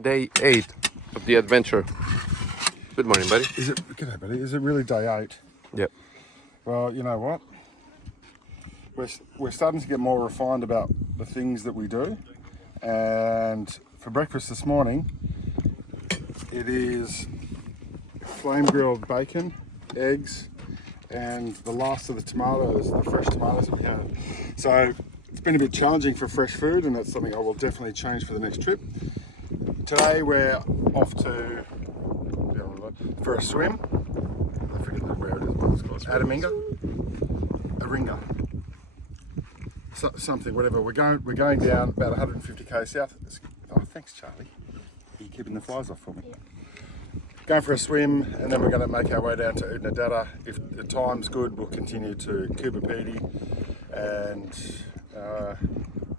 Day 8 of the adventure. Good morning, buddy. G'day, buddy. Is it really day 8? Yep. Well, you know what? We're starting to get more refined about the things that we do. And for breakfast this morning, it is flame grilled bacon, eggs, and the last of the tomatoes, the fresh tomatoes that we had. So it's been a bit challenging for fresh food, and that's something I will definitely change for the next trip. Today we're off to for a swim. I forget where it is. What it's called. Abminga. Something, whatever. We're going down about 150k south. Oh, thanks, Charlie. Are you keeping the flies off for me? Yeah. Going for a swim, and then we're going to make our way down to Oodnadatta. If the time's good, we'll continue to Kubapedi, and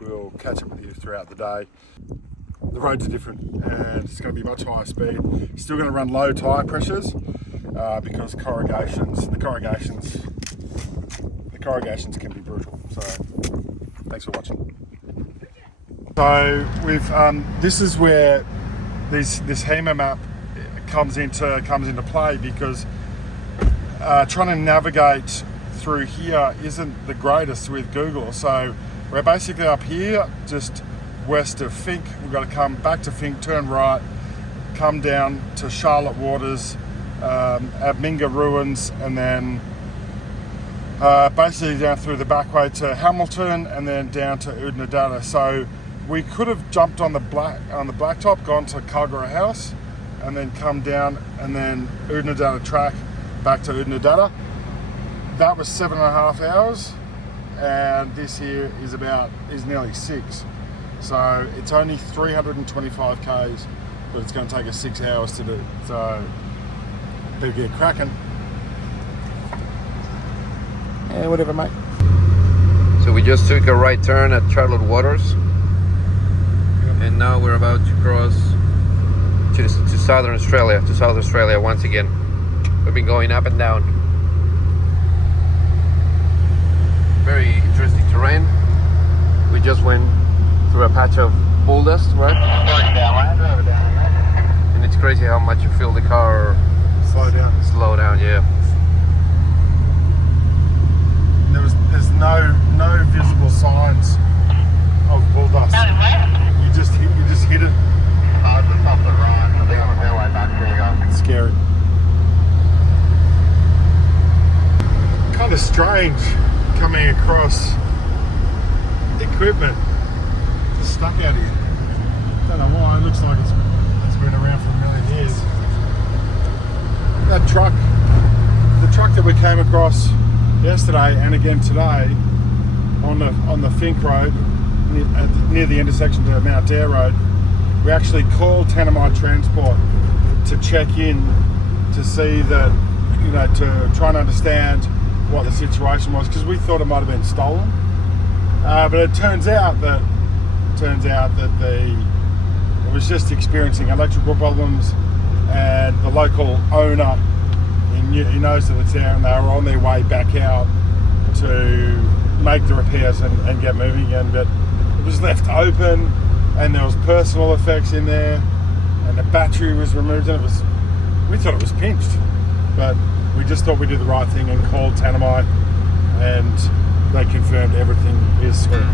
we'll catch up with you throughout the day. The roads are different, and it's going to be much higher speed. Still going to run low tyre pressures because the corrugations can be brutal. So, thanks for watching. So this is where this HEMA map comes into play, because trying to navigate through here isn't the greatest with Google. So we're basically up here, just west of Fink. We've got to come back to Fink, turn right, come down to Charlotte Waters, Abminga Ruins, and then basically down through the back way to Hamilton, and then down to Oodnadatta. So we could have jumped on the blacktop, gone to Culgara House, and then come down, and then Oodnadatta track back to Oodnadatta. That was 7.5 hours, and this here is nearly 6. So it's only 325 k's, but it's going to take us 6 hours to do. So better get cracking. Yeah, whatever, mate. So we just took a right turn at Charlotte Waters, and now we're about to cross to South Australia once again. We've been going up and down. Very interesting terrain. We just went through a patch of bull dust, right? And it's crazy how much you feel the car slow down, yeah. There's no visible signs of bull dust. You just hit it. It's scary. Kind of strange coming across equipment just stuck out here. Don't know why. It looks like it's been around for a million years. That truck, the truck that we came across yesterday and again today on the Fink Road near the intersection to Mount Dare Road, we actually called Tanami Transport to check in to see that, to try and understand what the situation was, because we thought it might have been stolen, but it turns out that it was just experiencing electrical problems, and the local owner, he knows that it's there, and they were on their way back out to make the repairs and get moving again. But it was left open, and there was personal effects in there, and the battery was removed, and we thought it was pinched, but we just thought we'd do the right thing and called Tanami, and they confirmed everything is square.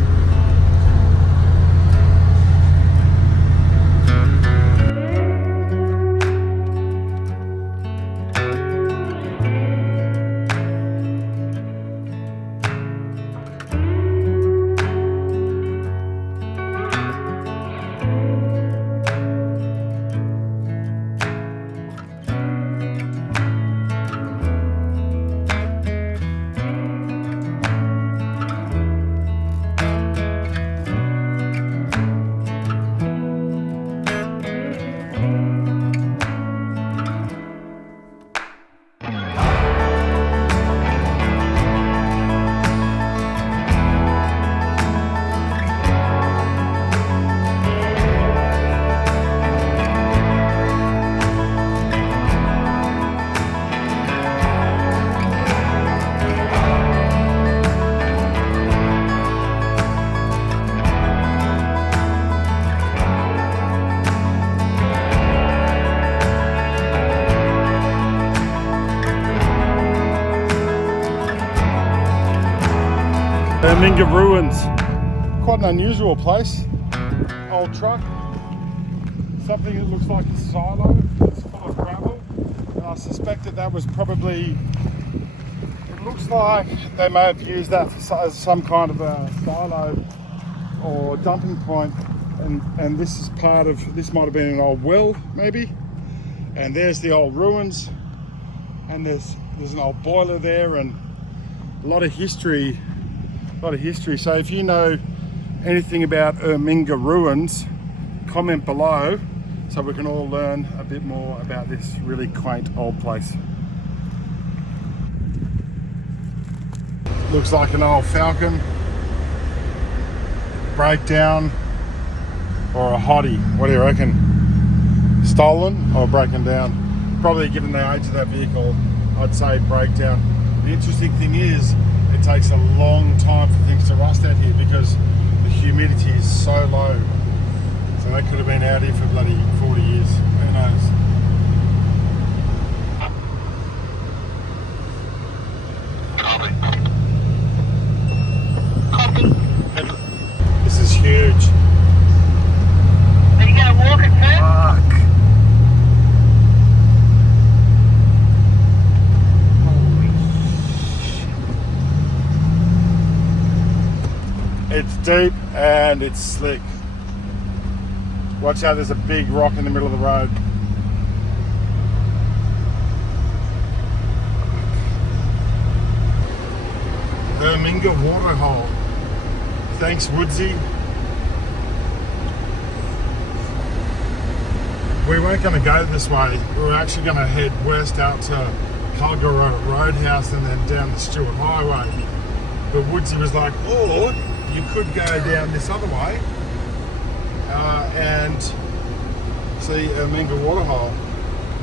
Abminga ruins. Quite an unusual place. Old truck. Something that looks like a silo. It's full of gravel. And I suspect that was probably, it looks like they may have used that as some kind of a silo or dumping point. And this is part of, this might have been an old well maybe. And there's the old ruins. And there's an old boiler there and a lot of history. So if you know anything about Abminga ruins, comment below so we can all learn a bit more about this really quaint old place. Looks like an old Falcon breakdown or a hottie. What do you reckon? Stolen or broken down? Probably, given the age of that vehicle, I'd say breakdown. The interesting thing is it takes a long time for things to rust out here because the humidity is so low. So they could have been out here for bloody 40 years. Who knows? This is huge. Are you gonna walk it first? Fuck. It's deep and it's slick. Watch out, there's a big rock in the middle of the road. The Abminga Waterhole. Thanks, Woodsy. We weren't going to go this way. We were actually going to head west out to Culgara Roadhouse and then down the Stewart Highway. But Woodsy was like, or you could go down this other way and see Abminga Waterhole.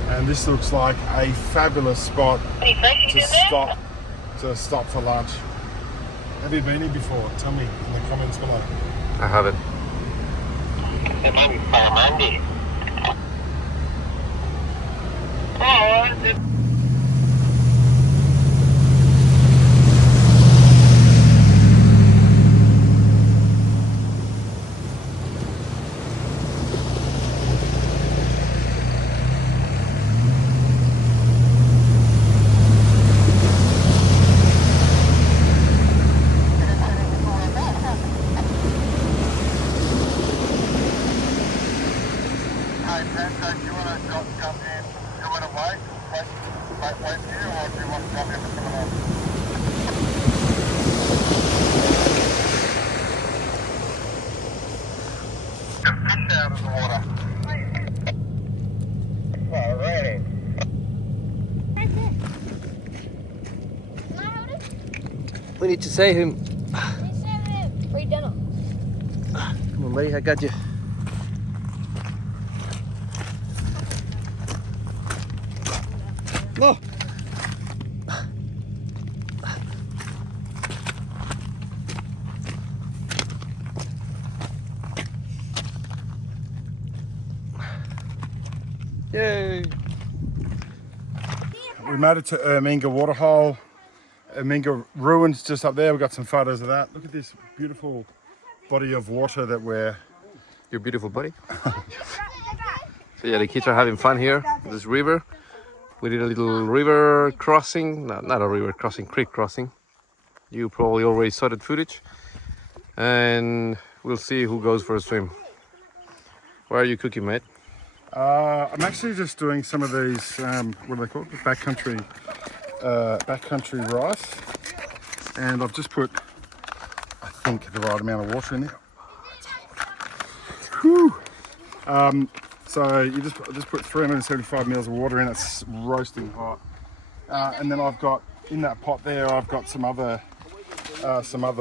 And this looks like a fabulous spot to stop for lunch. Have you been here before? Tell me in the comments below. I haven't. It might be Monday. Oh, We need to save him. Free dinner. Come on, buddy, I got you. No. Yay. We made it to Abminga Waterhole. Abminga ruins just up there. We've got some photos of that. Look at this beautiful body of water that we're... Your beautiful buddy. So yeah, the kids are having fun here. This river. We did a little river crossing. No, not a river crossing, creek crossing. You probably already saw that footage. And we'll see who goes for a swim. What are you cooking, mate? I'm actually just doing some of these, what are they called? Backcountry rice. And I've just put, I think, the right amount of water in there. Whew. So you just put 375 mils of water in. It's roasting hot. And then I've got, in that pot there, I've got some other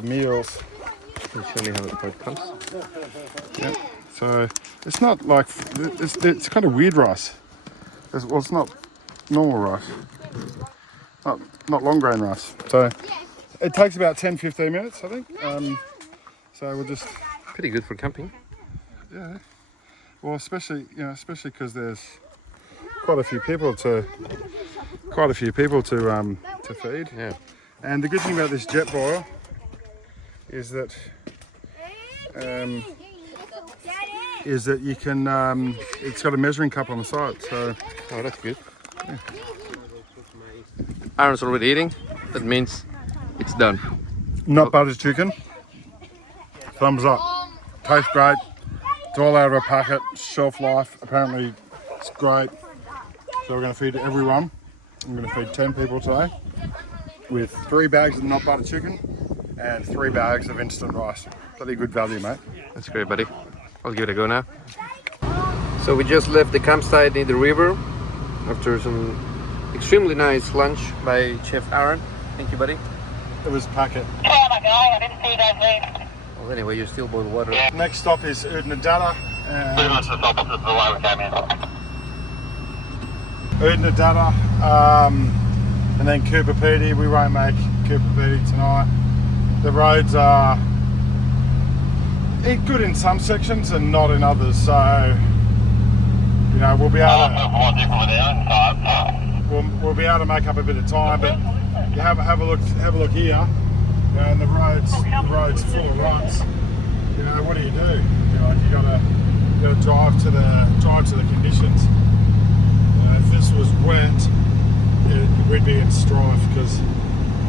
meals. Can you show me how the pot comes? Yep. So it's not like, it's kind of weird rice. Well, it's not normal rice. Not long grain rice. So it takes about 10-15 minutes, I think. So we'll just... Pretty good for camping. Yeah. Well, especially because there's quite a few people to feed. Yeah. And the good thing about this jet boil is that you can. It's got a measuring cup on the side, so Oh, that's good. Yeah. Aaron's already eating. That means it's done. not buttered chicken. Thumbs up. Tastes great. It's all out of a packet. Shelf life, apparently it's great. So we're going to feed everyone. I'm going to feed 10 people today with 3 bags of not buttered chicken and 3 bags of instant rice. Bloody good value, mate. That's great, buddy. I'll give it a go now. So we just left the campsite in the river after some extremely nice lunch by Chef Aaron. Thank you, buddy. It was a packet. Oh my god, I didn't see those leaves. Well, anyway, you still boil water. Yeah. Next stop is Oodnadatta. Pretty much the top of the way we came in. Oodnadatta, and then Cooper Pedy. We won't make Cooper Pedy tonight. The roads are good in some sections and not in others, so you know we'll be able to we'll be able to make up a bit of time. But you have a look here, and the roads full of ruts. You know, what do? You gotta drive to the conditions. If this was wet, we'd be in strife because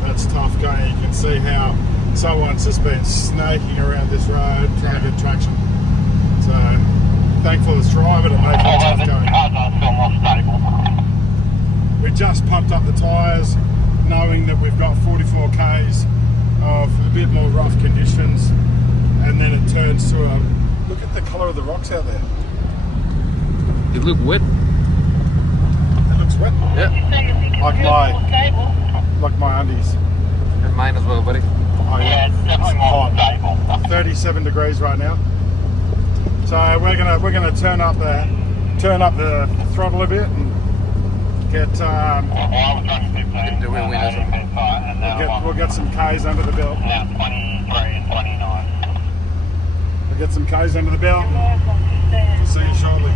that's tough going. You can see how someone's just been snaking around this road trying to get traction. So thankful it's dry, but it makes it tough going. We just pumped up the tyres, knowing that we've got 44 k's of a bit more rough conditions, and then it turns to a look at the colour of the rocks out there. It look wet. It looks wet. Yeah. Like my undies. And mine as well, buddy. Oh yeah, it's definitely more hot. 37 degrees right now. So we're gonna turn up the throttle a bit and get we'll get some K's under the belt. Now 23 and 29. We'll get some K's under the belt. We'll see you shortly.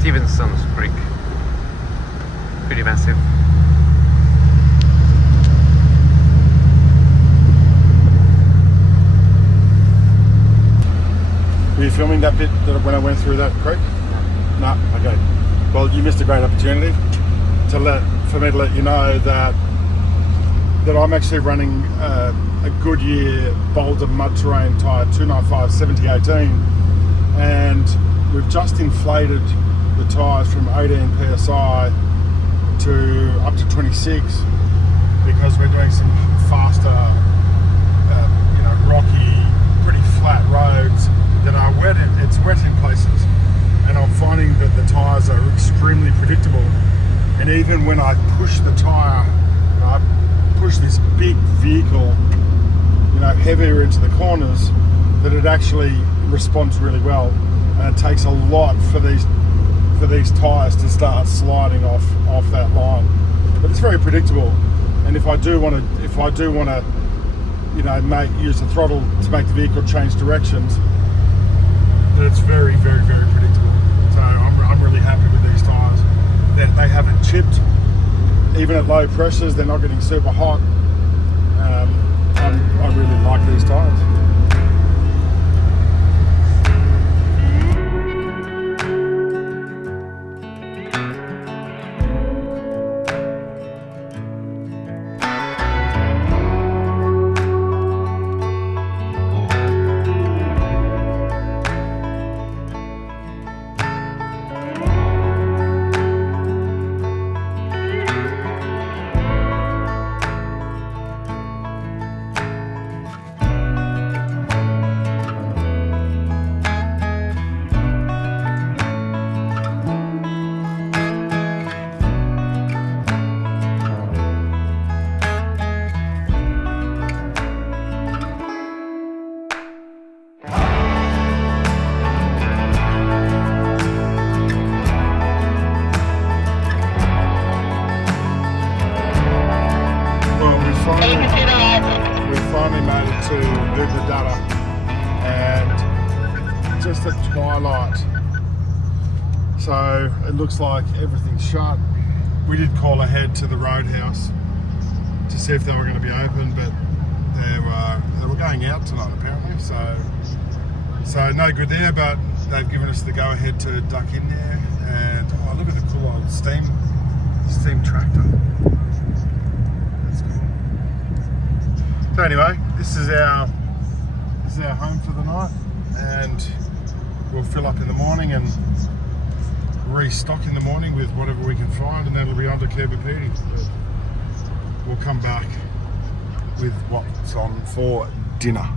Stevenson's Creek. Pretty massive. Were you filming that bit when I went through that creek? No. Okay. Well, you missed a great opportunity for me to let you know that I'm actually running a Goodyear Boulder mud terrain tyre 295 7018, and we've just inflated the tyres from 18 psi to up to 26 because we're doing some faster, rocky, pretty flat roads that are wet. It's wet in places, and I'm finding that the tyres are extremely predictable. And even when I push the tyre, I push this big vehicle, heavier into the corners, that it actually responds really well. And it takes a lot for these tyres to start sliding off that line. But it's very predictable. And if I do want to, use the throttle to make the vehicle change directions, it's very, very, very predictable. So I'm really happy with these tyres. That they haven't chipped. Even at low pressures, they're not getting super hot. I really like these tyres. We finally made it to Oodnadatta, and just at Twilight. So it looks like everything's shut. We did call ahead to the Roadhouse to see if they were going to be open, but they were going out tonight apparently. So no good there, but they've given us the go ahead to duck in there. And oh, look at the cool old steam tractor. That's cool. So anyway, this is our home for the night, and we'll fill up in the morning and restock in the morning with whatever we can find, and then it'll be on to Kirby. We'll come back with what's on for dinner.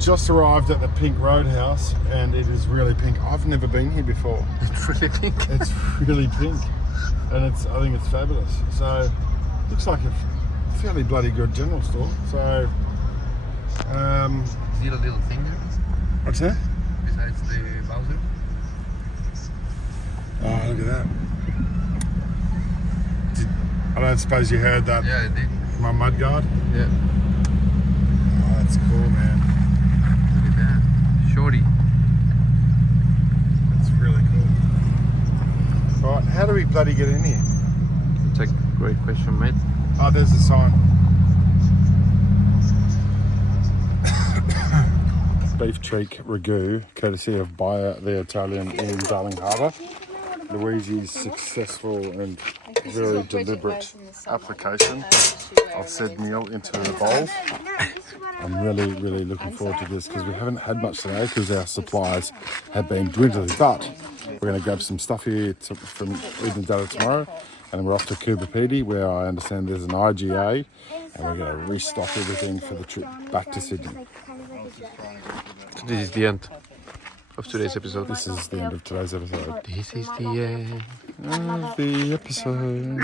Just arrived at the Pink Roadhouse, and it is really pink. I've never been here before. It's really pink. It's really pink, and I think it's fabulous. So looks like a fairly bloody good general store. So Little thing there, what's that? besides the Bowser. Oh, look at that. I don't suppose you heard that. Yeah, I did. My mud guard. Yeah. Oh, that's cool, man. Look at that. Shorty. That's really cool. All right, how do we bloody get in here? That's a great question, mate. Oh, there's the sign. Beef cheek ragu, courtesy of Buyer the Italian in Darling Harbour. Luigi's successful and very deliberate application of said meal into a bowl. I'm really looking forward to this because we haven't had much today because our supplies have been dwindling. But we're going to grab some stuff here from Oodnadatta tomorrow, and then we're off to Kubapedi where I understand there's an IGA, and we're going to restock everything for the trip back to Sydney. So this is the end of today's episode. This is the end of today's episode. This is the end Of the episode.